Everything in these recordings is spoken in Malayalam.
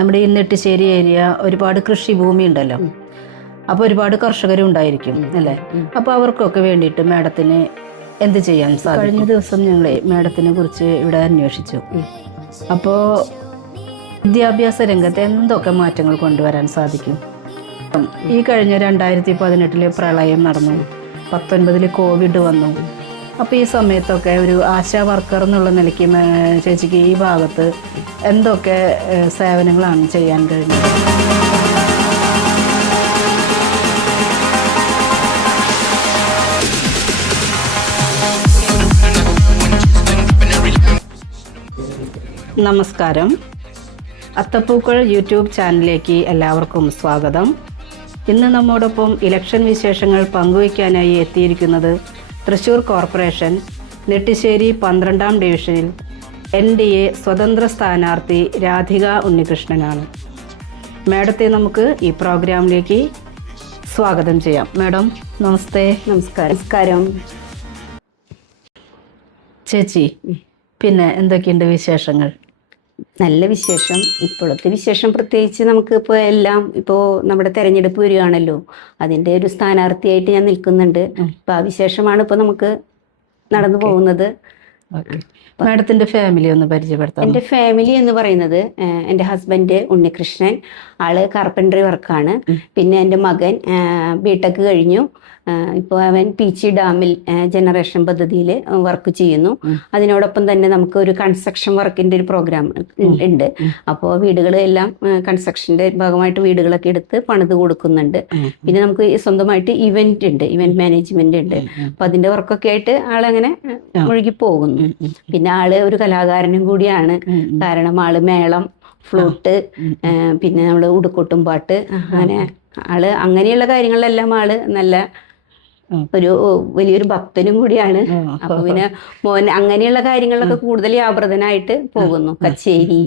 നമ്മുടെ ഈ നെട്ടിശ്ശേരി ഏരിയ ഒരുപാട് കൃഷിഭൂമി ഉണ്ടല്ലോ, അപ്പോൾ ഒരുപാട് കർഷകരും ഉണ്ടായിരിക്കും അല്ലേ? അപ്പോൾ അവർക്കൊക്കെ വേണ്ടിയിട്ട് മാഡത്തിന് എന്ത് ചെയ്യാൻ സാധിക്കും? കഴിഞ്ഞ ദിവസം ഞങ്ങളെ മാഡത്തിനെ കുറിച്ച് ഇവിടെ അന്വേഷിച്ചു. അപ്പോൾ വിദ്യാഭ്യാസ രംഗത്ത് എന്തൊക്കെ മാറ്റങ്ങൾ കൊണ്ടുവരാൻ സാധിക്കും? ഈ കഴിഞ്ഞ 2018 പ്രളയം നടന്നു, 19 കോവിഡ് വന്നു. അപ്പോൾ ഈ സമയത്തൊക്കെ ഒരു ആശാ വർക്കർ എന്നുള്ള നിലയ്ക്ക് ചേച്ചിക്ക് ഈ ഭാഗത്ത് എന്തൊക്കെ സേവനങ്ങളാണ് ചെയ്യാൻ കഴിഞ്ഞത്? നമസ്കാരം, അത്തപ്പൂക്കൾ യൂട്യൂബ് ചാനലിലേക്ക് എല്ലാവർക്കും സ്വാഗതം. ഇന്ന് നമ്മോടൊപ്പം ഇലക്ഷൻ വിശേഷങ്ങൾ പങ്കുവയ്ക്കാനായി എത്തിയിരിക്കുന്നത് തൃശ്ശൂർ കോർപ്പറേഷൻ നെട്ടിശ്ശേരി 12ാം ഡിവിഷനിൽ NDA സ്വതന്ത്ര സ്ഥാനാർത്ഥി രാധിക ഉണ്ണികൃഷ്ണനാണ്. മാഡത്തെ നമുക്ക് ഈ പ്രോഗ്രാമിലേക്ക് സ്വാഗതം ചെയ്യാം. മാഡം നമസ്തേ. നമസ്കാരം. ചേച്ചി, പിന്നെ എന്തൊക്കെയുണ്ട് വിശേഷങ്ങൾ? നല്ല വിശേഷം. ഇപ്പോഴത്തെ വിശേഷം പ്രത്യേകിച്ച് നമുക്ക് ഇപ്പോൾ നമ്മുടെ തെരഞ്ഞെടുപ്പ് വരികയാണല്ലോ, അതിൻ്റെ ഒരു സ്ഥാനാർത്ഥിയായിട്ട് ഞാൻ നിൽക്കുന്നുണ്ട്. അപ്പോൾ ആ വിശേഷമാണ് ഇപ്പോൾ നമുക്ക് നടന്നു പോകുന്നത്. മാഡത്തിൻ്റെ ഫാമിലി ഒന്ന് പരിചയപ്പെടുത്താം. എൻ്റെ ഫാമിലി എന്ന് പറയുന്നത് എൻ്റെ ഹസ്ബൻഡ് ഉണ്ണികൃഷ്ണൻ, ആള് കാർപ്പൻട്രി വർക്കാണ്. പിന്നെ എൻ്റെ മകൻ ബിടെക് കഴിഞ്ഞു. ഇപ്പോൾ അവൻ പീച്ചി ഡാമിൽ ജനറേഷൻ പദ്ധതിയിൽ വർക്ക് ചെയ്യുന്നു. അതിനോടൊപ്പം തന്നെ നമുക്ക് ഒരു കൺസ്ട്രക്ഷൻ വർക്കിൻ്റെ ഒരു പ്രോഗ്രാം ഉണ്ട്. അപ്പോൾ വീടുകളെല്ലാം കൺസ്ട്രക്ഷൻ്റെ ഭാഗമായിട്ട് വീടുകളൊക്കെ എടുത്ത് പണിത് കൊടുക്കുന്നുണ്ട്. പിന്നെ നമുക്ക് സ്വന്തമായിട്ട് ഇവന്റ് മാനേജ്മെന്റ് ഉണ്ട്. അപ്പം അതിൻ്റെ വർക്കൊക്കെ ആയിട്ട് ആളങ്ങനെ മുഴുകി പോകുന്നു. പിന്നെ ആള് ഒരു കലാകാരനും കൂടിയാണ്. കാരണം ആള് മേളം, ഫ്ലൂട്ട്, പിന്നെ നമ്മൾ ഉടുക്കൊട്ടും പാട്ട്, അങ്ങനെയുള്ള കാര്യങ്ങളിലെല്ലാം ആള് നല്ല ഒരു വലിയൊരു ഭക്തനും കൂടിയാണ്. അപ്പൊ പിന്നെ മോൻ അങ്ങനെയുള്ള കാര്യങ്ങളിലൊക്കെ കൂടുതൽ വ്യാപൃതനായിട്ട് പോകുന്നു. കച്ചേരി,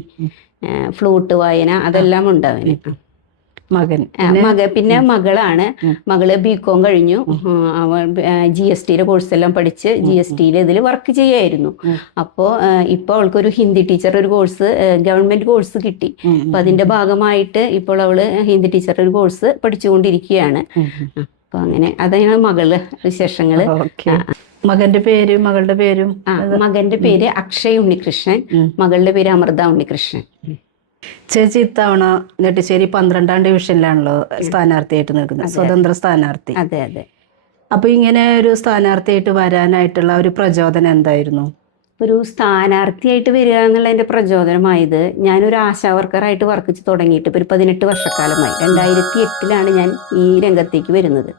ഫ്ലൂട്ട് വായന, അതെല്ലാം ഉണ്ട് അവന്. പിന്നെ മകളാണ്. മകള് BCom കഴിഞ്ഞു. അവൾ GSTയുടെ കോഴ്സെല്ലാം പഠിച്ച് GSTയിൽ ഇതിൽ വർക്ക് ചെയ്യായിരുന്നു. അപ്പോൾ ഇപ്പോൾ അവൾക്കൊരു ഹിന്ദി ടീച്ചർ ഒരു കോഴ്സ്, ഗവൺമെന്റ് കോഴ്സ് കിട്ടി. അപ്പൊ അതിന്റെ ഭാഗമായിട്ട് ഇപ്പോൾ അവള് ഹിന്ദി ടീച്ചർ ഒരു കോഴ്സ് പഠിച്ചുകൊണ്ടിരിക്കുകയാണ്. അപ്പൊ അങ്ങനെ അതാണ് മകള് വിശേഷങ്ങള്. മകളുടെ പേരും? മകന്റെ പേര് അക്ഷയ് ഉണ്ണികൃഷ്ണൻ, മകളുടെ പേര് അമൃത ഉണ്ണികൃഷ്ണൻ. ചേച്ചി ഇത്തവണ നെട്ടിശ്ശേരി 12ാം ഡിവിഷനിലാണല്ലോ സ്ഥാനാർത്ഥിയായിട്ട് നിൽക്കുന്നത്, സ്വതന്ത്ര സ്ഥാനാർത്ഥി. അതെ. അപ്പൊ ഇങ്ങനെ ഒരു സ്ഥാനാർത്ഥിയായിട്ട് വരാനായിട്ടുള്ള ഒരു പ്രചോദനം എന്തായിരുന്നു? ഒരു സ്ഥാനാർത്ഥിയായിട്ട് വരിക എന്നുള്ളതിൻ്റെ പ്രചോദനമായത്, ഞാനൊരു ആശാ വർക്കറായിട്ട് വർക്ക് തുടങ്ങിയിട്ട് ഇപ്പോൾ ഒരു 18 വർഷക്കാലമായി. 2008 ഞാൻ ഈ രംഗത്തേക്ക് വരുന്നത്.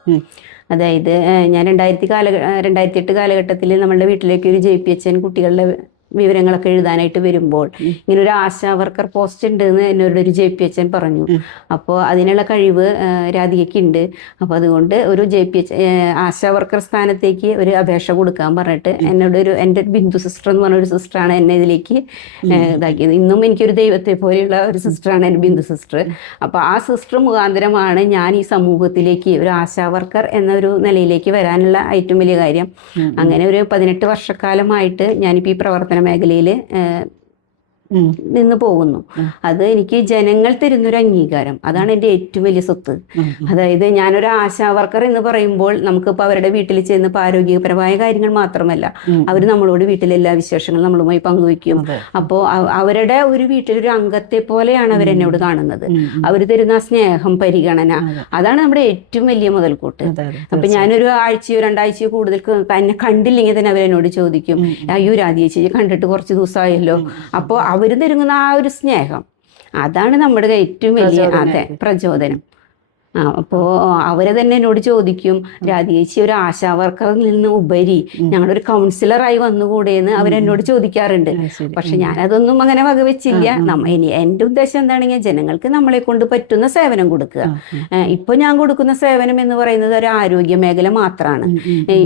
അതായത് ഞാൻ 2008 കാലഘട്ടത്തിൽ നമ്മളുടെ വീട്ടിലേക്ക് ഒരു JPHN കുട്ടികളുടെ വിവരങ്ങളൊക്കെ എഴുതാനായിട്ട് വരുമ്പോൾ ഇങ്ങനെ ഒരു ആശാ വർക്കർ പോസ്റ്റ് ഉണ്ട് എന്ന് എന്നോട് ഒരു JPHN പറഞ്ഞു. അപ്പോൾ അതിനുള്ള കഴിവ് രാധികയ്ക്കുണ്ട്. അപ്പോൾ അതുകൊണ്ട് ഒരു ആശാ വർക്കർ സ്ഥാനത്തേക്ക് ഒരു അപേക്ഷ കൊടുക്കാൻ പറഞ്ഞിട്ട് എന്നോട് എൻ്റെ ബിന്ദു സിസ്റ്റർ എന്ന് പറഞ്ഞ ഒരു സിസ്റ്ററാണ് എന്നെ ഇതിലേക്ക് ഇതാക്കിയത്. ഇന്നും എനിക്കൊരു ദൈവത്തെ പോലെയുള്ള ഒരു സിസ്റ്ററാണ് എൻ്റെ ബിന്ദു സിസ്റ്റർ. അപ്പോൾ ആ സിസ്റ്റർ മുഖാന്തരമാണ് ഞാൻ ഈ സമൂഹത്തിലേക്ക് ഒരു ആശാ വർക്കർ എന്നൊരു നിലയിലേക്ക് വരാനുള്ള ഏറ്റവും വലിയ കാര്യം. അങ്ങനെ ഒരു 18 വർഷക്കാലമായിട്ട് ഞാനിപ്പോൾ ഈ പ്രവർത്തന മേഖലയിൽ നിന്ന് പോകുന്നു. അത് എനിക്ക് ജനങ്ങൾ തരുന്നൊരു അംഗീകാരം, അതാണ് എൻ്റെ ഏറ്റവും വലിയ സ്വത്ത്. അതായത് ഞാനൊരു ആശാ വർക്കർ എന്ന് പറയുമ്പോൾ നമുക്കിപ്പോൾ അവരുടെ വീട്ടിൽ ചെന്ന് ആരോഗ്യപരമായ കാര്യങ്ങൾ മാത്രമല്ല, അവർ നമ്മളോട് വീട്ടിലെ എല്ലാ വിശേഷങ്ങളും നമ്മളുമായി പങ്കുവയ്ക്കും. അപ്പോൾ അവരുടെ ഒരു വീട്ടിലൊരു അംഗത്തെ പോലെയാണ് അവരെന്നോട് കാണുന്നത്. അവർ തരുന്ന സ്നേഹം, പരിഗണന, അതാണ് നമ്മുടെ ഏറ്റവും വലിയ മുതൽക്കൂട്ട്. അപ്പൊ ഞാനൊരു ആഴ്ചയോ 2 ആഴ്ചയോ കൂടുതൽ എന്നെ കണ്ടില്ലെങ്കിൽ തന്നെ അവരെന്നോട് ചോദിക്കും, അയ്യോ രാധികേച്ചി കണ്ടിട്ട് കുറച്ച് ദിവസമായല്ലോ. അപ്പോൾ അവർ തരുന്ന ആ ഒരു സ്നേഹം, അതാണ് നമ്മുടെ ഏറ്റവും വലിയ പ്രചോദനം. അപ്പോൾ അവരെ തന്നെ എന്നോട് ചോദിക്കും, രാധികേച്ചി ഒരു ആശാ വർക്കറിൽ നിന്ന് ഉപരി ഞങ്ങളൊരു കൗൺസിലറായി വന്നുകൂടെയെന്ന് അവരെന്നോട് ചോദിക്കാറുണ്ട്. പക്ഷെ ഞാനതൊന്നും അങ്ങനെ വകവെച്ചില്ല. എൻ്റെ ഉദ്ദേശം എന്താണെങ്കിൽ ജനങ്ങൾക്ക് നമ്മളെ കൊണ്ട് പറ്റുന്ന സേവനം കൊടുക്കുക. ഇപ്പൊ ഞാൻ കൊടുക്കുന്ന സേവനം എന്ന് പറയുന്നത് ഒരു ആരോഗ്യ മേഖല മാത്രമാണ്.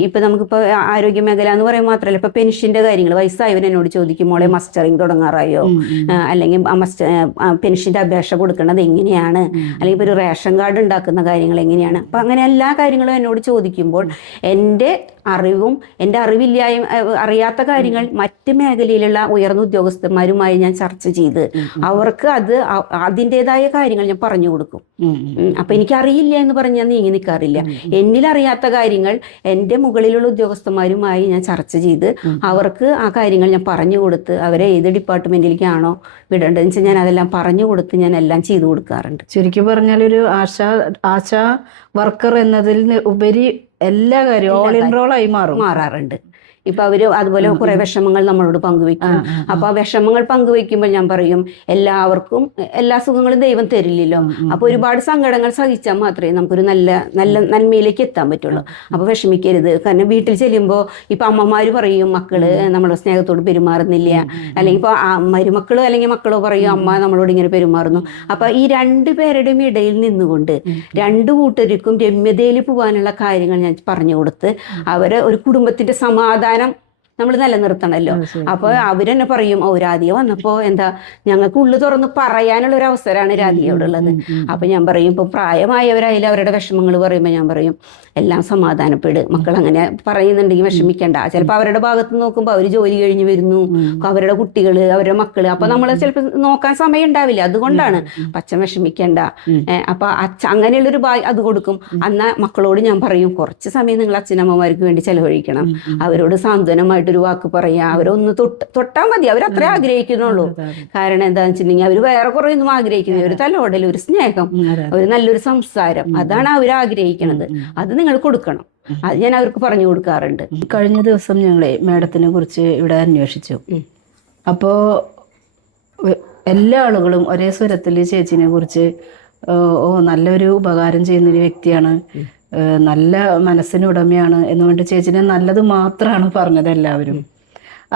ഇപ്പൊ നമുക്കിപ്പോ ആരോഗ്യ മേഖല എന്ന് പറയുമ്പോൾ മാത്രമല്ല, ഇപ്പൊ പെൻഷന്റെ കാര്യങ്ങൾ വയസ്സായവൻ എന്നോട് ചോദിക്കും, മോളെ മസ്റ്ററിങ് തുടങ്ങാറായോ, അല്ലെങ്കിൽ പെൻഷന്റെ അപേക്ഷ കൊടുക്കേണ്ടത് എങ്ങനെയാണ്, അല്ലെങ്കിൽ ഇപ്പൊ ഒരു റേഷൻ കാർഡ് ഉണ്ടാക്കുന്ന കാര്യങ്ങൾ എങ്ങനെയാണ്. അപ്പം അങ്ങനെ എല്ലാ കാര്യങ്ങളും എന്നോട് ചോദിക്കുമ്പോൾ എൻ്റെ അറിവും എൻ്റെ അറിയാത്ത കാര്യങ്ങൾ മറ്റ് മേഖലയിലുള്ള ഉയർന്ന ഉദ്യോഗസ്ഥന്മാരുമായി ഞാൻ ചർച്ച ചെയ്ത് അവർക്ക് അതിൻ്റെതായ കാര്യങ്ങൾ ഞാൻ പറഞ്ഞു കൊടുക്കും. അപ്പൊ എനിക്കറിയില്ല എന്ന് പറഞ്ഞ് ഞാൻ നീങ്ങി നിൽക്കാറില്ല. എന്നിലറിയാത്ത കാര്യങ്ങൾ എൻ്റെ മുകളിലുള്ള ഉദ്യോഗസ്ഥന്മാരുമായി ഞാൻ ചർച്ച ചെയ്ത് അവർക്ക് ആ കാര്യങ്ങൾ ഞാൻ പറഞ്ഞു കൊടുത്ത് അവരെ ഏത് ഡിപ്പാർട്ട്മെന്റിലേക്കാണോ വിടേണ്ടതെന്ന് വെച്ചാൽ ഞാൻ അതെല്ലാം പറഞ്ഞു കൊടുത്ത് ഞാൻ എല്ലാം ചെയ്തു കൊടുക്കാറുണ്ട്. ചുരുക്കി പറഞ്ഞാൽ ഒരു ആശാ വർക്കർ എന്നതിൽ ഉപരി എല്ലാ കാര്യവും ഓൾ ഇൻ റോൾ ആയി മാറാറുണ്ട്. ഇപ്പൊ അവര് അതുപോലെ കുറെ വിഷമങ്ങൾ നമ്മളോട് പങ്കുവെക്കും. അപ്പൊ ആ വിഷമങ്ങൾ പങ്കുവെക്കുമ്പോൾ ഞാൻ പറയും എല്ലാവർക്കും എല്ലാ സുഖങ്ങളും ദൈവം തരില്ലല്ലോ. അപ്പൊ ഒരുപാട് സങ്കടങ്ങൾ സഹിച്ചാൽ മാത്രമേ നമുക്കൊരു നല്ല നന്മയിലേക്ക് എത്താൻ പറ്റുള്ളൂ. അപ്പൊ വിഷമിക്കരുത്. കാരണം വീട്ടിൽ ചെല്ലുമ്പോൾ ഇപ്പൊ അമ്മമാര് പറയും മക്കള് നമ്മളെ സ്നേഹത്തോട് പെരുമാറുന്നില്ല, അല്ലെങ്കിൽ ഇപ്പൊ മരുമക്കളോ അല്ലെങ്കിൽ മക്കളോ പറയും അമ്മ നമ്മളോട് ഇങ്ങനെ പെരുമാറുന്നു. അപ്പൊ ഈ രണ്ടു പേരുടെയും ഇടയിൽ നിന്നുകൊണ്ട് രണ്ടു കൂട്ടർക്കും രമ്യതയിൽ പോകാനുള്ള കാര്യങ്ങൾ ഞാൻ പറഞ്ഞു കൊടുത്ത് അവരെ ഒരു കുടുംബത്തിന്റെ സമാധാനം നമ്മൾ നിലനിർത്തണമല്ലോ. അപ്പൊ അവരെന്നെ പറയും രാധിക വന്നപ്പോ എന്താ ഞങ്ങൾക്ക് ഉള്ളു തുറന്ന് പറയാനുള്ള ഒരു അവസരമാണ് രാധികയോടുള്ളത്. അപ്പൊ ഞാൻ പറയും ഇപ്പൊ പ്രായമായവരായാലും അവരുടെ വിഷമങ്ങൾ പറയുമ്പോൾ ഞാൻ പറയും എല്ലാം സമാധാനപ്പെട്, മക്കൾ അങ്ങനെ പറയുന്നുണ്ടെങ്കിൽ വിഷമിക്കണ്ട. ചിലപ്പോൾ അവരുടെ ഭാഗത്ത് നോക്കുമ്പോൾ അവർ ജോലി കഴിഞ്ഞ് വരുന്നു, അവരുടെ കുട്ടികള് അവരുടെ മക്കള്, അപ്പൊ നമ്മൾ ചിലപ്പോൾ നോക്കാൻ സമയം ഉണ്ടാവില്ല. അതുകൊണ്ടാണ് അച്ഛൻ വിഷമിക്കണ്ട. അപ്പൊ അങ്ങനെയുള്ളൊരു അത് കൊടുക്കും. എന്നാൽ മക്കളോട് ഞാൻ പറയും കുറച്ച് സമയം നിങ്ങൾ അച്ഛനമ്മമാർക്ക് വേണ്ടി ചെലവഴിക്കണം, അവരോട് സാന്ത്വനമായിട്ട് ഒരു വാക്ക് പറയാ, അവരൊന്ന് തൊട്ടാൽ മതി, അവരത്രേ ആഗ്രഹിക്കുന്നുള്ളൂ. കാരണം എന്താണെന്ന് വെച്ചിട്ടുണ്ടെങ്കിൽ അവർ വേറെ കുറെ ഒന്നും ആഗ്രഹിക്കുന്നത് ഒരു തലോടൽ, ഒരു സ്നേഹം, ഒരു നല്ലൊരു സംസാരം, അതാണ് അവർ ആഗ്രഹിക്കുന്നത്. അത് നിങ്ങൾ കൊടുക്കണം. അത് ഞാൻ അവർക്ക് പറഞ്ഞു കൊടുക്കാറുണ്ട്. കഴിഞ്ഞ ദിവസം ഞങ്ങളെ മേഡത്തിനെ കുറിച്ച് ഇവിടെ അന്വേഷിച്ചു. അപ്പോൾ എല്ലാ ആളുകളും ഒരേ സ്വരത്തിൽ ചേച്ചിനെ കുറിച്ച് നല്ലൊരു ഉപകാരം ചെയ്യുന്നൊരു വ്യക്തിയാണ്, നല്ല മനസ്സിനുടമയാണ് എന്നുകൊണ്ട് ചേച്ചിനെ നല്ലത് മാത്രമാണ് പറഞ്ഞത് എല്ലാവരും.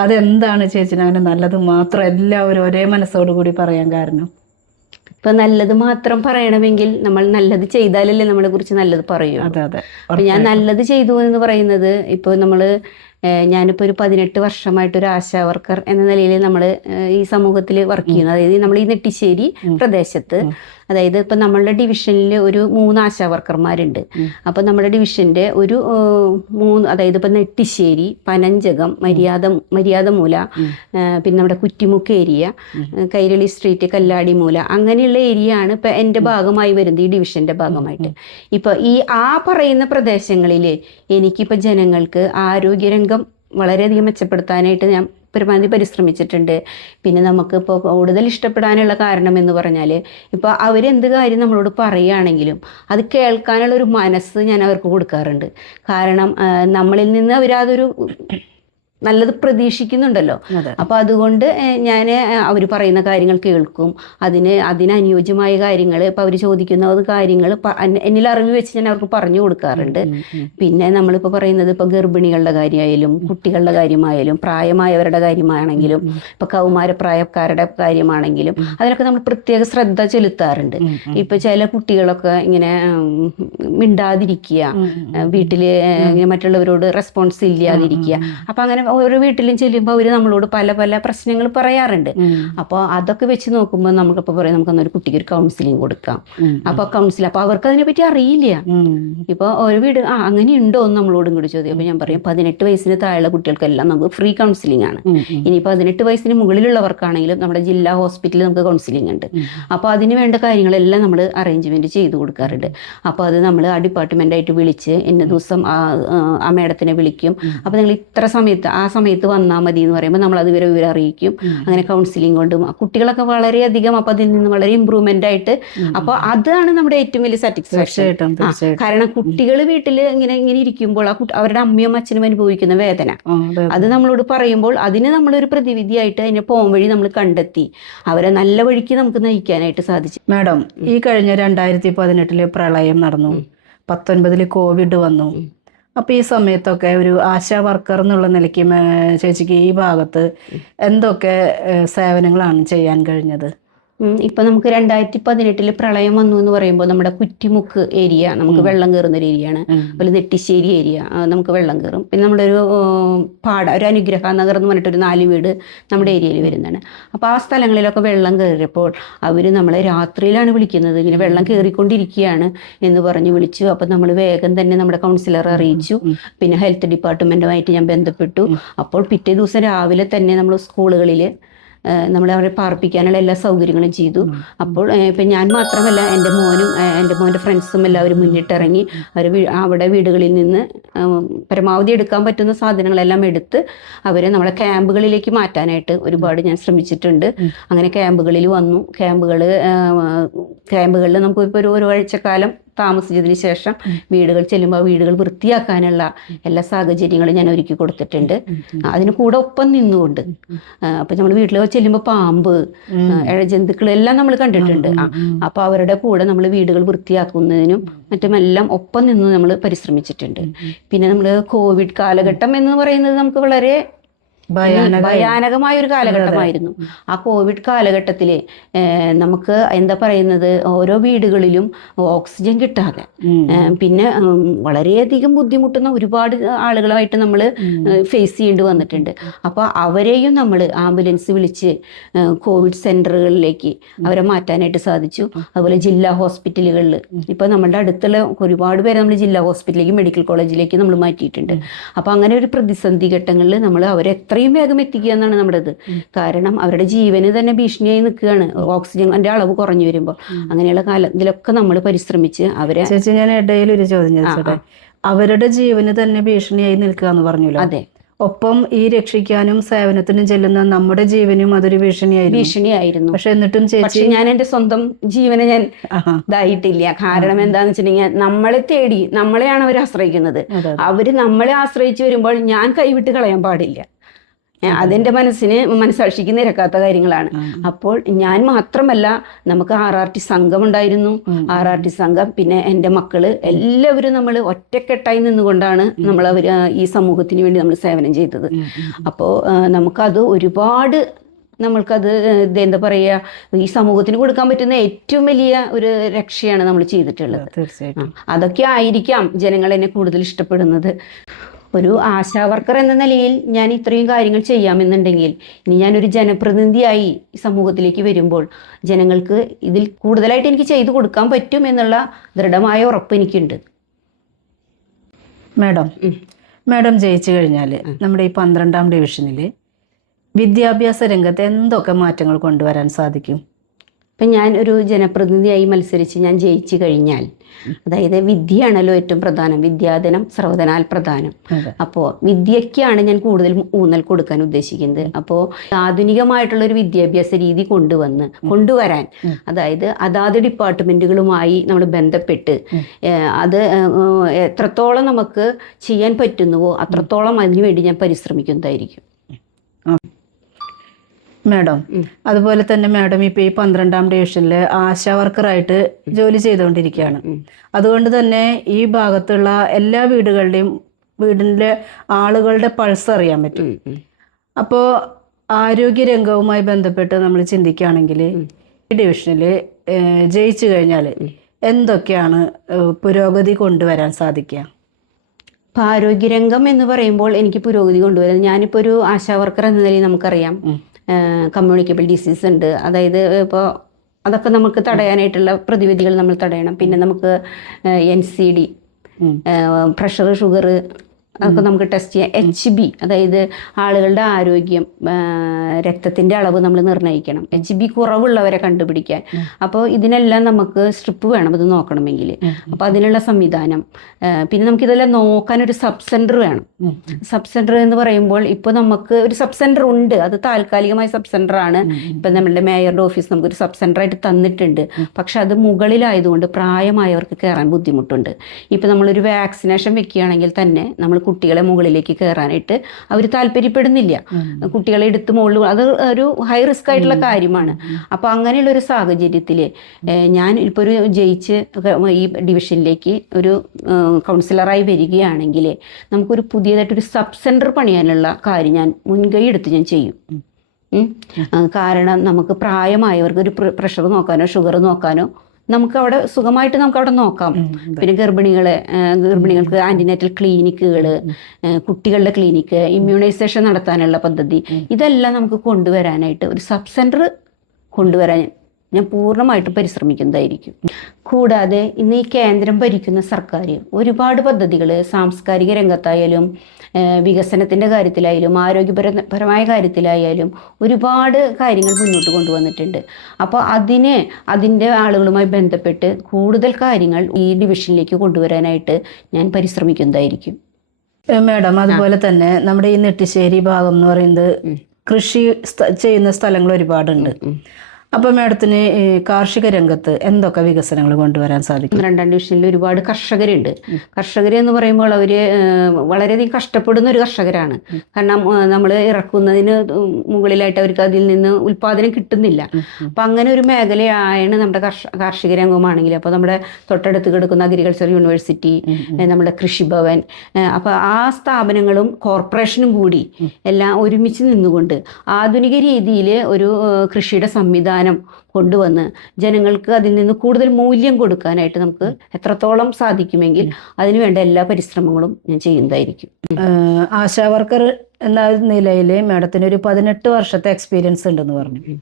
അതെന്താണ് ചേച്ചിനെ അങ്ങനെ നല്ലത് മാത്രം എല്ലാവരും ഒരേ മനസ്സോടു കൂടി പറയാൻ കാരണം? ഇപ്പൊ നല്ലത് മാത്രം പറയണമെങ്കിൽ നമ്മൾ നല്ലത് ചെയ്താലല്ലേ നമ്മളെ കുറിച്ച് നല്ലത് പറയൂ. അപ്പൊ ഞാൻ നല്ലത് ചെയ്തു എന്ന് പറയുന്നത് ഇപ്പൊ നമ്മള് ഞാനിപ്പോൾ ഒരു 18 വർഷമായിട്ടൊരു ആശാ വർക്കർ എന്ന നിലയിൽ നമ്മൾ ഈ സമൂഹത്തിൽ വർക്ക് ചെയ്യുന്നത്. അതായത് നമ്മൾ ഈ നെട്ടിശ്ശേരി പ്രദേശത്ത്, അതായത് ഇപ്പം നമ്മളുടെ ഡിവിഷനിൽ ഒരു 3 ആശാ വർക്കർമാരുണ്ട്. അപ്പം നമ്മുടെ ഡിവിഷൻ്റെ ഒരു 3, അതായത് ഇപ്പം നെട്ടിശ്ശേരി, പനഞ്ചകം, മര്യാദമൂല, പിന്നെ നമ്മുടെ കുറ്റിമുക്ക് ഏരിയ, കൈരളി സ്ട്രീറ്റ്, കല്ലാടിമൂല, അങ്ങനെയുള്ള ഏരിയ ആണ് ഇപ്പം എൻ്റെ ഭാഗമായി വരുന്നത്, ഈ ഡിവിഷൻ്റെ ഭാഗമായിട്ട്. ഇപ്പോൾ ആ പറയുന്ന പ്രദേശങ്ങളിൽ എനിക്കിപ്പോൾ ജനങ്ങൾക്ക് ആരോഗ്യരംഗം വളരെയധികം മെച്ചപ്പെടുത്താനായിട്ട് ഞാൻ പരമാവധി പരിശ്രമിച്ചിട്ടുണ്ട്. പിന്നെ നമുക്ക് ഇപ്പോൾ കൂടുതൽ ഇഷ്ടപ്പെടാനുള്ള കാരണം എന്ന് പറഞ്ഞാൽ ഇപ്പോൾ അവരെന്ത് കാര്യം നമ്മളോട് പറയുകയാണെങ്കിലും അത് കേൾക്കാനുള്ളൊരു മനസ്സ് ഞാൻ അവർക്ക് കൊടുക്കാറുണ്ട്. കാരണം നമ്മളിൽ നിന്ന് അവരതൊരു നല്ലത് പ്രതീക്ഷിക്കുന്നുണ്ടല്ലോ. അപ്പോൾ അതുകൊണ്ട് ഞാൻ അവർ പറയുന്ന കാര്യങ്ങൾ കേൾക്കും. അതിനനുയോജ്യമായ കാര്യങ്ങൾ ഇപ്പോൾ അവർ ചോദിക്കുന്ന കാര്യങ്ങൾ എന്നിൽ അറിവ് വെച്ച് ഞാൻ അവർക്ക് പറഞ്ഞു കൊടുക്കാറുണ്ട്. പിന്നെ നമ്മളിപ്പോൾ പറയുന്നത് ഇപ്പോൾ ഗർഭിണികളുടെ കാര്യമായാലും കുട്ടികളുടെ കാര്യമായാലും പ്രായമായവരുടെ കാര്യമാണെങ്കിലും ഇപ്പോൾ കൗമാരപ്രായക്കാരുടെ കാര്യമാണെങ്കിലും അതിലൊക്കെ നമ്മൾ പ്രത്യേക ശ്രദ്ധ ചെലുത്താറുണ്ട്. ഇപ്പോൾ ചില കുട്ടികളൊക്കെ ഇങ്ങനെ മിണ്ടാതിരിക്കുക, വീട്ടിൽ ഇങ്ങനെ മറ്റുള്ളവരോട് റെസ്പോൺസ് ഇല്ലാതിരിക്കുക. അപ്പം അങ്ങനെ ഓരോ വീട്ടിലും ചെല്ലുമ്പോൾ അവർ നമ്മളോട് പല പല പ്രശ്നങ്ങൾ പറയാറുണ്ട്. അപ്പോൾ അതൊക്കെ വെച്ച് നോക്കുമ്പോൾ നമുക്കിപ്പോൾ പറയാം നമുക്കൊന്നൊരു കുട്ടിക്ക് ഒരു കൗൺസിലിംഗ് കൊടുക്കാം. അപ്പോൾ അവർക്ക് അതിനെപ്പറ്റി അറിയില്ല. ഇപ്പോൾ ഒരു വീട് അങ്ങനെയുണ്ടോ എന്ന് നമ്മളോടും കൂടി ചോദിക്കും. അപ്പോൾ ഞാൻ പറയും 18 വയസ്സിന് താഴെയുള്ള കുട്ടികൾക്കെല്ലാം നമുക്ക് ഫ്രീ കൗൺസിലിംഗ് ആണ്. ഇനി 18 വയസ്സിന് മുകളിലുള്ളവർക്കാണെങ്കിലും നമ്മുടെ ജില്ലാ ഹോസ്പിറ്റലിൽ നമുക്ക് കൗൺസിലിംഗ് ഉണ്ട്. അപ്പോൾ അതിന് വേണ്ട കാര്യങ്ങളെല്ലാം നമ്മൾ അറേഞ്ച്മെന്റ് ചെയ്ത് കൊടുക്കാറുണ്ട്. അപ്പോൾ അത് നമ്മൾ ആ ഡിപ്പാർട്ട്മെന്റായിട്ട് വിളിച്ച് ഇന്ന ദിവസം ആ മേഡത്തിനെ വിളിക്കും. അപ്പോൾ നിങ്ങൾ ഇത്ര സമയത്ത് വന്നാൽ മതി എന്ന് പറയുമ്പോൾ നമ്മൾ അത് വിവരം അറിയിക്കും. അങ്ങനെ കൗൺസിലിംഗ് കൊണ്ടും കുട്ടികളൊക്കെ വളരെയധികം അപ്പോൾ അതിൽ നിന്ന് വളരെ ഇമ്പ്രൂവ്മെന്റ് ആയിട്ട്, അപ്പോൾ അതാണ് നമ്മുടെ ഏറ്റവും വലിയ സാറ്റിസ്ഫാക്ഷൻ. കാരണം കുട്ടികൾ വീട്ടിൽ ഇങ്ങനെ ഇരിക്കുമ്പോൾ അവരുടെ അമ്മയും അച്ഛനും അനുഭവിക്കുന്ന വേദന അത് നമ്മളോട് പറയുമ്പോൾ അതിന് നമ്മളൊരു പ്രതിവിധിയായിട്ട് അതിനെ പോകാൻ വഴി നമ്മൾ കണ്ടെത്തി അവരെ നല്ല വഴിക്ക് നമുക്ക് നയിക്കാനായിട്ട് സാധിച്ചു. മാഡം, ഈ കഴിഞ്ഞ 2018 പ്രളയം നടന്നു, 19 കോവിഡ് വന്നു. അപ്പോൾ ഈ സമയത്തൊക്കെ ഒരു ആശാ വർക്കർ എന്നുള്ള നിലയ്ക്ക് ചേച്ചിക്ക് ഈ ഭാഗത്ത് എന്തൊക്കെ സേവനങ്ങളാണ് ചെയ്യാൻ കഴിഞ്ഞത്? ഇപ്പൊ നമുക്ക് 2018 പ്രളയം വന്നു എന്ന് പറയുമ്പോൾ നമ്മുടെ കുറ്റിമുക്ക് ഏരിയ നമുക്ക് വെള്ളം കയറുന്ന ഒരു ഏരിയയാണ്. അതുപോലെ നെട്ടിശ്ശേരി ഏരിയ നമുക്ക് വെള്ളം കയറും. പിന്നെ നമ്മുടെ ഒരു ഒരു അനുഗ്രഹ നഗർ എന്ന് പറഞ്ഞിട്ടൊരു 4 വീട് നമ്മുടെ ഏരിയയിൽ വരുന്നതാണ്. അപ്പോൾ ആ സ്ഥലങ്ങളിലൊക്കെ വെള്ളം കയറിയപ്പോൾ അവർ നമ്മളെ രാത്രിയിലാണ് വിളിക്കുന്നത്, ഇങ്ങനെ വെള്ളം കയറിക്കൊണ്ടിരിക്കുകയാണ് എന്ന് പറഞ്ഞ് വിളിച്ചു. അപ്പം നമ്മൾ വേഗം തന്നെ നമ്മുടെ കൗൺസിലറെ അറിയിച്ചു. പിന്നെ ഹെൽത്ത് ഡിപ്പാർട്ട്മെൻറ്റുമായിട്ട് ഞാൻ ബന്ധപ്പെട്ടു. അപ്പോൾ പിറ്റേ ദിവസം രാവിലെ തന്നെ നമ്മൾ സ്കൂളുകളിൽ നമ്മൾ അവരെ പാർപ്പിക്കാനുള്ള എല്ലാ സൗകര്യങ്ങളും ചെയ്തു. അപ്പോൾ ഇപ്പം ഞാൻ മാത്രമല്ല, എൻ്റെ മോൻ്റെ ഫ്രണ്ട്സും എല്ലാവരും മുന്നിട്ടിറങ്ങി അവർ അവിടെ വീടുകളിൽ നിന്ന് പരമാവധി എടുക്കാൻ പറ്റുന്ന സാധനങ്ങളെല്ലാം എടുത്ത് അവരെ നമ്മളെ ക്യാമ്പുകളിലേക്ക് മാറ്റാനായിട്ട് ഒരുപാട് ഞാൻ ശ്രമിച്ചിട്ടുണ്ട്. അങ്ങനെ ക്യാമ്പുകളിൽ വന്നു. ക്യാമ്പുകളിൽ നമുക്ക് ഇപ്പോൾ ഒരു ആഴ്ചക്കാലം താമസിച്ചതിന് ശേഷം വീടുകൾ ചെല്ലുമ്പോൾ വീടുകൾ വൃത്തിയാക്കാനുള്ള എല്ലാ സാഹചര്യങ്ങളും ഞാൻ ഒരുക്കി കൊടുത്തിട്ടുണ്ട്. അതിന് കൂടെ ഒപ്പം നിന്നുകൊണ്ട് അപ്പം നമ്മൾ വീട്ടിൽ ചെല്ലുമ്പോൾ പാമ്പ്, ഇഴജന്തുക്കൾ എല്ലാം നമ്മൾ കണ്ടിട്ടുണ്ട്. അപ്പോൾ അവരുടെ കൂടെ നമ്മൾ വീടുകൾ വൃത്തിയാക്കുന്നതിനും മറ്റുമെല്ലാം ഒപ്പം നിന്ന് നമ്മൾ പരിശ്രമിച്ചിട്ടുണ്ട്. പിന്നെ നമ്മൾ കോവിഡ് കാലഘട്ടം എന്ന് പറയുന്നത് നമുക്ക് വളരെ ഭയാനകമായ ഒരു കാലഘട്ടമായിരുന്നു. ആ കോവിഡ് കാലഘട്ടത്തിൽ നമുക്ക് എന്താ പറയുന്നത്, ഓരോ വീടുകളിലും ഓക്സിജൻ കിട്ടാതെ പിന്നെ വളരെയധികം ബുദ്ധിമുട്ടുന്ന ഒരുപാട് ആളുകളായിട്ട് നമ്മൾ ഫേസ് ചെയ്യേണ്ടി വന്നിട്ടുണ്ട്. അപ്പോൾ അവരെയും നമ്മൾ ആംബുലൻസ് വിളിച്ച് കോവിഡ് സെൻ്ററുകളിലേക്ക് അവരെ മാറ്റാനായിട്ട് സാധിച്ചു. അതുപോലെ ജില്ലാ ഹോസ്പിറ്റലുകളിൽ ഇപ്പോൾ നമ്മളുടെ അടുത്തുള്ള ഒരുപാട് പേരെ നമ്മൾ ജില്ലാ ഹോസ്പിറ്റലിലേക്ക്, മെഡിക്കൽ കോളേജിലേക്ക് നമ്മൾ മാറ്റിയിട്ടുണ്ട്. അപ്പോൾ അങ്ങനെ ഒരു പ്രതിസന്ധി ഘട്ടങ്ങളിൽ നമ്മൾ അവരെ എത്രയും വേഗം എത്തിക്കുക എന്നാണ് നമ്മുടേത്. കാരണം അവരുടെ ജീവന് തന്നെ ഭീഷണിയായി നിൽക്കുകയാണ് ഓക്സിജന്റെ അളവ് കുറഞ്ഞു വരുമ്പോൾ. അങ്ങനെയുള്ള ഇതിലൊക്കെ നമ്മൾ പരിശ്രമിച്ച് അവരെ. ചേച്ചി, ഞാൻ ഇടയിൽ ഒരു ചോദ്യം ചോദിച്ചോട്ടെ. അവരുടെ ജീവന് തന്നെ ഭീഷണിയായി നിൽക്കുക എന്ന് പറഞ്ഞല്ലോ. അതെ. ഒപ്പം ഈ രക്ഷിക്കാനും സേവനത്തിനും ചെല്ലുന്ന നമ്മുടെ ജീവനും അതൊരു ഭീഷണിയായിരുന്നു. പക്ഷെ എന്നിട്ടും ചേച്ചി, ഞാൻ എന്റെ സ്വന്തം ജീവനെ ഞാൻ ഇതായിട്ടില്ല. കാരണം എന്താന്ന് വെച്ചിട്ടുണ്ടെങ്കിൽ നമ്മളെ തേടി നമ്മളെയാണ് അവർ ആശ്രയിക്കുന്നത്. അവര് നമ്മളെ ആശ്രയിച്ചു വരുമ്പോൾ ഞാൻ കൈവിട്ട് കളയാൻ പാടില്ല. അതെന്റെ മനസ്സാക്ഷിക്ക് നിരക്കാത്ത കാര്യങ്ങളാണ്. അപ്പോൾ ഞാൻ മാത്രമല്ല, നമുക്ക് RRT സംഘം ഉണ്ടായിരുന്നു. RRT സംഘം, പിന്നെ എൻ്റെ മക്കള് എല്ലാവരും നമ്മൾ ഒറ്റക്കെട്ടായി നിന്നുകൊണ്ടാണ് നമ്മൾ ഈ സമൂഹത്തിന് വേണ്ടി നമ്മൾ സേവനം ചെയ്തത്. അപ്പോൾ നമുക്കത് ഒരുപാട് നമ്മൾക്കത് എന്താ പറയുക, ഈ സമൂഹത്തിന് കൊടുക്കാൻ പറ്റുന്ന ഏറ്റവും വലിയ ഒരു രക്ഷയാണ് നമ്മൾ ചെയ്തിട്ടുള്ളത്. തീർച്ചയായിട്ടും അതൊക്കെ ആയിരിക്കാം ജനങ്ങൾ എന്നെ കൂടുതൽ ഇഷ്ടപ്പെടുന്നത്. ഒരു ആശാവർക്കർ എന്ന നിലയിൽ ഞാൻ ഇത്രയും കാര്യങ്ങൾ ചെയ്യാമെന്നുണ്ടെങ്കിൽ ഇനി ഞാനൊരു ജനപ്രതിനിധിയായി സമൂഹത്തിലേക്ക് വരുമ്പോൾ ജനങ്ങൾക്ക് ഇതിൽ കൂടുതലായിട്ട് എനിക്ക് ചെയ്തു കൊടുക്കാൻ പറ്റും എന്നുള്ള ദൃഢമായ ഉറപ്പ് എനിക്കുണ്ട്. മാഡം ജയിച്ചു കഴിഞ്ഞാൽ നമ്മുടെ ഈ 12ാം ഡിവിഷനിൽ വിദ്യാഭ്യാസ രംഗത്ത് എന്തൊക്കെ മാറ്റങ്ങൾ കൊണ്ടുവരാൻ സാധിക്കും? ഇപ്പം ഞാൻ ഒരു ജനപ്രതിനിധിയായി മത്സരിച്ച് ഞാൻ ജയിച്ചു കഴിഞ്ഞാൽ, അതായത് വിദ്യയാണല്ലോ ഏറ്റവും പ്രധാനം, വിദ്യാധനം സർവ്വധനാൽ പ്രധാനം. അപ്പോൾ വിദ്യയ്ക്കാണ് ഞാൻ കൂടുതൽ ഊന്നൽ കൊടുക്കാൻ ഉദ്ദേശിക്കുന്നത്. അപ്പോൾ ആധുനികമായിട്ടുള്ള ഒരു വിദ്യാഭ്യാസ രീതി കൊണ്ടുവരാൻ, അതായത് അതാത് ഡിപ്പാർട്ട്മെന്റുകളുമായി നമ്മൾ ബന്ധപ്പെട്ട് അത് എത്രത്തോളം നമുക്ക് ചെയ്യാൻ പറ്റുന്നുവോ അത്രത്തോളം അതിനുവേണ്ടി ഞാൻ പരിശ്രമിക്കുന്നതായിരിക്കും. മാഡം, അതുപോലെ തന്നെ മാഡം ഇപ്പോൾ ഈ 12ാം ഡിവിഷനിൽ ആശാ വർക്കറായിട്ട് ജോലി ചെയ്തുകൊണ്ടിരിക്കുകയാണ്. അതുകൊണ്ട് തന്നെ ഈ ഭാഗത്തുള്ള എല്ലാ വീടിൻ്റെ ആളുകളുടെ പൾസ് അറിയാൻ പറ്റും. അപ്പോൾ ആരോഗ്യരംഗവുമായി ബന്ധപ്പെട്ട് നമ്മൾ ചിന്തിക്കുകയാണെങ്കിൽ ഈ ഡിവിഷനിൽ ജയിച്ചു കഴിഞ്ഞാൽ എന്തൊക്കെയാണ് പുരോഗതി കൊണ്ടുവരാൻ സാധിക്കുക? ഇപ്പോൾ ആരോഗ്യരംഗം എന്ന് പറയുമ്പോൾ എനിക്ക് പുരോഗതി കൊണ്ടുവരുന്നത്, ഞാനിപ്പോൾ ഒരു ആശാ വർക്കർ എന്ന നിലയിൽ നമുക്കറിയാം കമ്മ്യൂണിക്കബിൾ ഡിസീസ് ഉണ്ട്. അതായത് ഇപ്പോൾ അതൊക്കെ നമുക്ക് തടയാനായിട്ടുള്ള പ്രതിവിധികൾ നമ്മൾ തടയണം. പിന്നെ നമുക്ക് NCD, പ്രഷർ, ഷുഗർ അതൊക്കെ നമുക്ക് ടെസ്റ്റ് ചെയ്യാം. HB, അതായത് ആളുകളുടെ ആരോഗ്യം, രക്തത്തിൻ്റെ അളവ് നമ്മൾ നിർണ്ണയിക്കണം. HB കുറവുള്ളവരെ കണ്ടുപിടിക്കാൻ. അപ്പോൾ ഇതിനെല്ലാം നമുക്ക് സ്ട്രിപ്പ് വേണം ഇത് നോക്കണമെങ്കിൽ. അപ്പോൾ അതിനുള്ള സംവിധാനം. പിന്നെ നമുക്കിതെല്ലാം നോക്കാനൊരു സബ് സെൻറ്റർ വേണം. സബ് സെൻറ്റർ എന്ന് പറയുമ്പോൾ ഇപ്പോൾ നമുക്ക് ഒരു സബ് സെൻറ്റർ ഉണ്ട്, അത് താൽക്കാലികമായ സബ് സെൻറ്റർ ആണ്. ഇപ്പം നമ്മളുടെ മേയറുടെ ഓഫീസ് നമുക്കൊരു സബ് സെൻറ്ററായിട്ട് തന്നിട്ടുണ്ട്. പക്ഷെ അത് മുകളിലായതുകൊണ്ട് പ്രായമായവർക്ക് കയറാൻ ബുദ്ധിമുട്ടുണ്ട്. ഇപ്പം നമ്മളൊരു വാക്സിനേഷൻ വെക്കുകയാണെങ്കിൽ തന്നെ നമ്മൾ കുട്ടികളെ മുകളിലേക്ക് കയറാനായിട്ട് അവർ താല്പര്യപ്പെടുന്നില്ല. കുട്ടികളെ എടുത്ത് മുകളിൽ, അത് ഒരു ഹൈ റിസ്ക് ആയിട്ടുള്ള കാര്യമാണ്. അപ്പോൾ അങ്ങനെയുള്ളൊരു സാഹചര്യത്തിൽ ഞാൻ ഇപ്പോൾ ഒരു ജയിച്ച് ഈ ഡിവിഷനിലേക്ക് ഒരു കൗൺസിലറായി വരികയാണെങ്കിൽ നമുക്കൊരു പുതിയതായിട്ടൊരു സബ് സെൻറ്റർ പണിയാനുള്ള കാര്യം ഞാൻ മുൻകൈ എടുത്ത് ഞാൻ ചെയ്യും. കാരണം നമുക്ക് പ്രായമായവർക്ക് ഒരു പ്രഷർ നോക്കാനോ ഷുഗർ നോക്കാനോ നമുക്ക് അവിടെ സുഖമായിട്ട് നമുക്ക് അവിടെ നോക്കാം. പിന്നെ ഗർഭിണികൾക്ക് ആന്റിനേറ്റൽ ക്ലിനിക്കുകൾ, കുട്ടികളുടെ ക്ലിനിക്ക്, ഇമ്മ്യൂണൈസേഷൻ നടത്താനുള്ള പദ്ധതി, ഇതെല്ലാം നമുക്ക് കൊണ്ടുവരാനായിട്ട് ഒരു സബ് സെന്റർ കൊണ്ടുവരാൻ ഞാൻ പൂർണ്ണമായിട്ടും പരിശ്രമിക്കുന്നതായിരിക്കും. കൂടാതെ ഇന്ന് ഈ കേന്ദ്രം ഭരിക്കുന്ന സർക്കാർ ഒരുപാട് പദ്ധതികൾ സാംസ്കാരിക രംഗത്തായാലും വികസനത്തിൻ്റെ കാര്യത്തിലായാലും ആരോഗ്യപരമായ കാര്യത്തിലായാലും ഒരുപാട് കാര്യങ്ങൾ മുന്നോട്ട് കൊണ്ടുവന്നിട്ടുണ്ട്. അപ്പോൾ അതിൻ്റെ ആളുകളുമായി ബന്ധപ്പെട്ട് കൂടുതൽ കാര്യങ്ങൾ ഈ ഡിവിഷനിലേക്ക് കൊണ്ടുവരാനായിട്ട് ഞാൻ പരിശ്രമിക്കുന്നതായിരിക്കും. മാഡം, അതുപോലെ തന്നെ നമ്മുടെ ഈ നെട്ടിശ്ശേരി ഭാഗം എന്ന് പറയുന്നത് കൃഷി ചെയ്യുന്ന സ്ഥലങ്ങൾ ഒരുപാടുണ്ട്. അപ്പോൾ മാഡത്തിന് കാർഷിക രംഗത്ത് എന്തൊക്കെ വികസനങ്ങൾ കൊണ്ടുവരാൻ സാധിക്കും? 2ാം ഡിവിഷനിൽ ഒരുപാട് കർഷകരുണ്ട്. കർഷകരെന്ന് പറയുമ്പോൾ അവർ വളരെയധികം കഷ്ടപ്പെടുന്ന ഒരു കർഷകരാണ്. കാരണം നമ്മൾ ഇറക്കുന്നതിന് മുകളിലായിട്ട് അവർക്ക് അതിൽ നിന്ന് ഉൽപ്പാദനം കിട്ടുന്നില്ല. അപ്പം അങ്ങനെ ഒരു മേഖലയാണ് നമ്മുടെ കാർഷിക രംഗമാണെങ്കിൽ. അപ്പോൾ നമ്മുടെ തൊട്ടടുത്ത് കിടക്കുന്ന അഗ്രികൾച്ചർ യൂണിവേഴ്സിറ്റി, നമ്മുടെ കൃഷിഭവൻ, അപ്പോൾ ആ സ്ഥാപനങ്ങളും കോർപ്പറേഷനും കൂടി എല്ലാം ഒരുമിച്ച് നിന്നുകൊണ്ട് ആധുനിക രീതിയിൽ ഒരു കൃഷിയുടെ സംവിധാനം കൊണ്ടുവന്ന് ജനങ്ങൾക്ക് അതിൽ നിന്ന് കൂടുതൽ മൂല്യം കൊടുക്കാനായിട്ട് നമുക്ക് എത്രത്തോളം സാധിക്കുമെങ്കിൽ അതിനുവേണ്ട എല്ലാ പരിശ്രമങ്ങളും ഞാൻ ചെയ്യുന്നതായിരിക്കും. ആശാ വർക്കർ എന്ന നിലയിൽ മാഡത്തിന് ഒരു 18 വർഷത്തെ എക്സ്പീരിയൻസ് ഉണ്ടെന്ന് പറഞ്ഞു.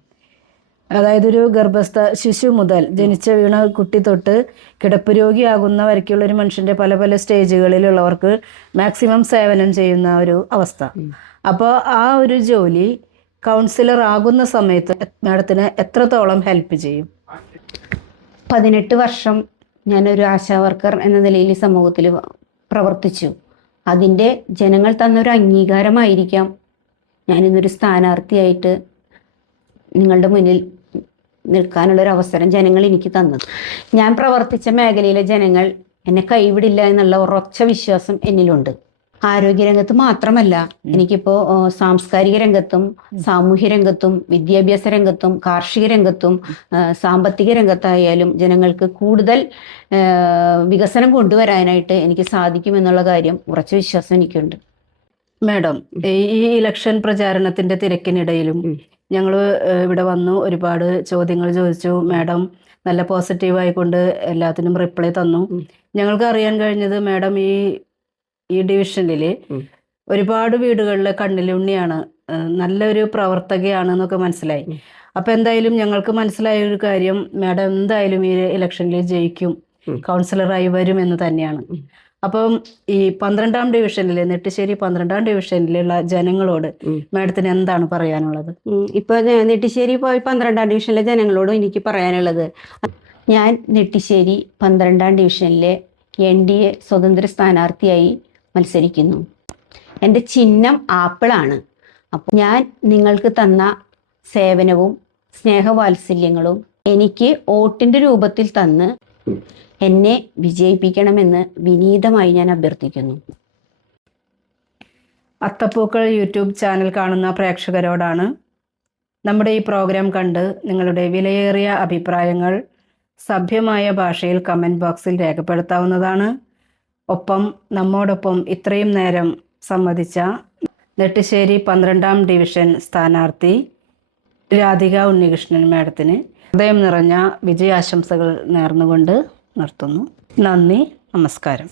അതായത് ഒരു ഗർഭസ്ഥ ശിശു മുതൽ ജനിച്ച വീണ കുട്ടി തൊട്ട് കിടപ്പ് രോഗിയാകുന്ന വരയ്ക്കുള്ള ഒരു മനുഷ്യൻ്റെ പല പല സ്റ്റേജുകളിലുള്ളവർക്ക് മാക്സിമം സേവനം ചെയ്യുന്ന ഒരു അവസ്ഥ. അപ്പോൾ ആ ഒരു ജോലി കൗൺസിലർ ആകുന്ന സമയത്ത് മാഡത്തിന് എത്രത്തോളം ഹെൽപ്പ് ചെയ്യും? 18 വർഷം ഞാനൊരു ആശാ വർക്കർ എന്ന നിലയിൽ സമൂഹത്തിൽ പ്രവർത്തിച്ചു. അതിൻ്റെ ജനങ്ങൾ തന്നൊരു അംഗീകാരമായിരിക്കാം ഞാനിന്നൊരു സ്ഥാനാർത്ഥിയായിട്ട് നിങ്ങളുടെ മുന്നിൽ നിൽക്കാനുള്ളൊരു അവസരം ജനങ്ങൾ എനിക്ക് തന്നത്. ഞാൻ പ്രവർത്തിച്ച മേഖലയിലെ ജനങ്ങൾ എന്നെ കൈവിടില്ല എന്നുള്ള ഉറച്ച വിശ്വാസം എന്നിലുണ്ട്. ആരോഗ്യരംഗത്ത് മാത്രമല്ല, എനിക്കിപ്പോൾ സാംസ്കാരിക രംഗത്തും സാമൂഹ്യ രംഗത്തും വിദ്യാഭ്യാസ രംഗത്തും കാർഷിക രംഗത്തും സാമ്പത്തിക രംഗത്തായാലും ജനങ്ങൾക്ക് കൂടുതൽ വികസനം കൊണ്ടുവരാനായിട്ട് എനിക്ക് സാധിക്കുമെന്നുള്ള കാര്യം ഉറച്ച വിശ്വാസം എനിക്കുണ്ട്. മാഡം, ഈ ഇലക്ഷൻ പ്രചാരണത്തിന്റെ തിരക്കിനിടയിലും ഞങ്ങൾ ഇവിടെ വന്നു ഒരുപാട് ചോദ്യങ്ങൾ ചോദിച്ചു. മാഡം നല്ല പോസിറ്റീവായിക്കൊണ്ട് എല്ലാത്തിനും റിപ്ലൈ തന്നു. ഞങ്ങൾക്ക് അറിയാൻ കഴിഞ്ഞത് മാഡം ഈ ഡിവിഷനിൽ ഒരുപാട് വീടുകളിൽ കണ്ണിലുണ്ണിയാണ്, നല്ലൊരു പ്രവർത്തകയാണെന്നൊക്കെ മനസ്സിലായി. അപ്പോൾ എന്തായാലും ഞങ്ങൾക്ക് മനസ്സിലായ ഒരു കാര്യം, മാഡം എന്തായാലും ഈ ഇലക്ഷനിൽ ജയിക്കും, കൗൺസിലറായി വരുമെന്ന് തന്നെയാണ്. അപ്പം ഈ 12ാം ഡിവിഷനിൽ നെട്ടിശ്ശേരി 12ാം ഡിവിഷനിലുള്ള ജനങ്ങളോട് മാഡത്തിന് എന്താണ് പറയാനുള്ളത്? ഇപ്പോൾ നെട്ടിശ്ശേരി 12ാം ഡിവിഷനിലെ ജനങ്ങളോടും എനിക്ക് പറയാനുള്ളത്, ഞാൻ നെട്ടിശ്ശേരി 12ാം ഡിവിഷനിലെ NDA സ്വതന്ത്ര സ്ഥാനാർത്ഥിയായി മത്സരിക്കുന്നു. എൻ്റെ ചിഹ്നം ആപ്പിളാണ്. അപ്പോൾ ഞാൻ നിങ്ങൾക്ക് തന്ന സേവനവും സ്നേഹവാത്സല്യങ്ങളും എനിക്ക് വോട്ടിൻ്റെ രൂപത്തിൽ തന്ന് എന്നെ വിജയിപ്പിക്കണമെന്ന് വിനീതമായി ഞാൻ അഭ്യർത്ഥിക്കുന്നു. അത്തപ്പൂക്കൾ യൂട്യൂബ് ചാനൽ കാണുന്ന പ്രേക്ഷകരോടാണ്, നമ്മുടെ ഈ പ്രോഗ്രാം കണ്ട് നിങ്ങളുടെ വിലയേറിയ അഭിപ്രായങ്ങൾ സഭ്യമായ ഭാഷയിൽ കമൻറ്റ് ബോക്സിൽ രേഖപ്പെടുത്താവുന്നതാണ്. ഒപ്പം നമ്മോടൊപ്പം ഇത്രയും നേരം സംവദിച്ച നെട്ടിശ്ശേരി 12ാം ഡിവിഷൻ സ്ഥാനാർത്ഥി രാധിക ഉണ്ണികൃഷ്ണൻ മാഡത്തിന് ഹൃദയം നിറഞ്ഞ വിജയാശംസകൾ നേർന്നുകൊണ്ട് നിർത്തുന്നു. നന്ദി, നമസ്കാരം.